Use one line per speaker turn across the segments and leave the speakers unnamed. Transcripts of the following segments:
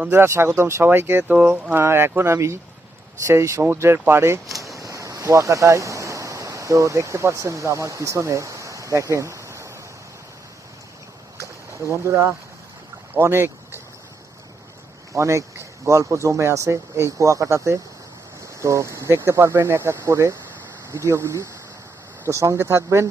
বন্ধুরা, স্বাগতম সবাইকে। তো এখন আমি সেই সমুদ্রের পাড়ে, কুয়াকাটায়। তো, দেখতে পাচ্ছেন যে আমার পিছনে দেখেন। তো বন্ধুরা, অনেক অনেক গল্প জমে আছে এই কুয়াকাটাতে। তো, দেখতে পারবেন এক এক করে ভিডিওগুলি। তো, সঙ্গে থাকবেন।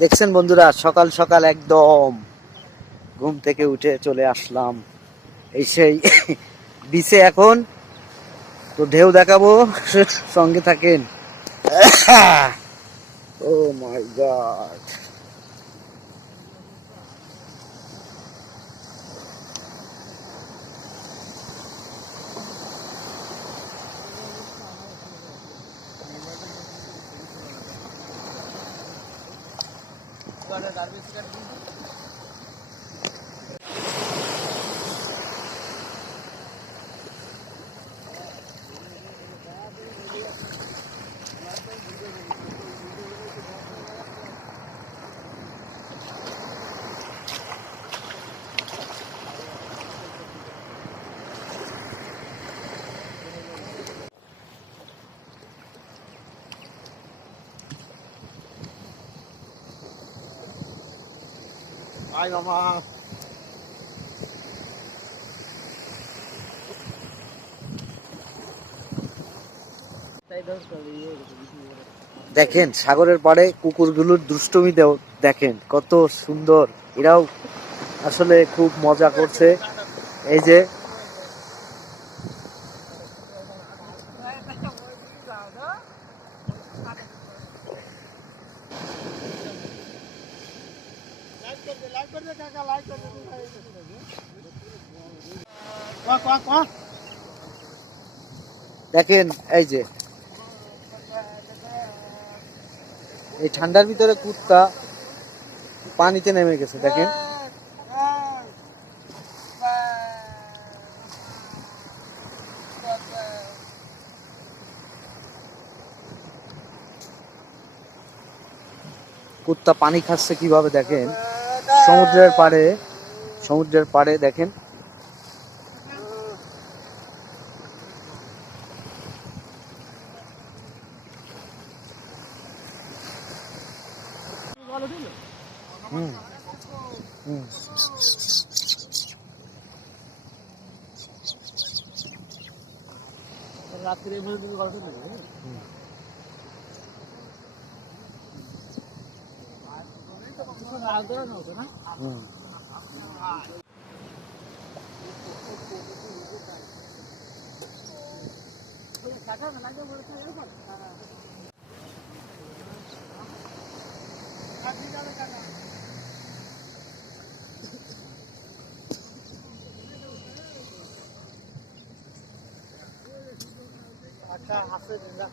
দেখছেন বন্ধুরা, সকাল সকাল একদম ঘুম থেকে উঠে চলে আসলাম। এই সেই বিচে এখন, তো ঢেউ দেখাবো, সঙ্গে থাকেন। ও মাই গড।
वाटर डार्विस कर Ay, mamá.
দেখেন সাগরের পাড়ে কুকুরগুলোর দুষ্টুমি দেখেন কত সুন্দর এরাও আসলে খুব মজা করছে এই যে দেখেন, এই যে। এই ঠান্ডার ভিতরে কুত্তা পানিতে নেমে গেছে, দেখেন। কুত্তা পানি খাচ্ছে কীভাবে, দেখেন। সমুদ্রের পাড়ে সমুদ্রের পাড়ে দেখেন। হুম হুম।
রাত্রে 那杭州能走吗？
嗯。哎呀，啥地方？南京不是最远的？啊。他平常在干啥？他
打死你了。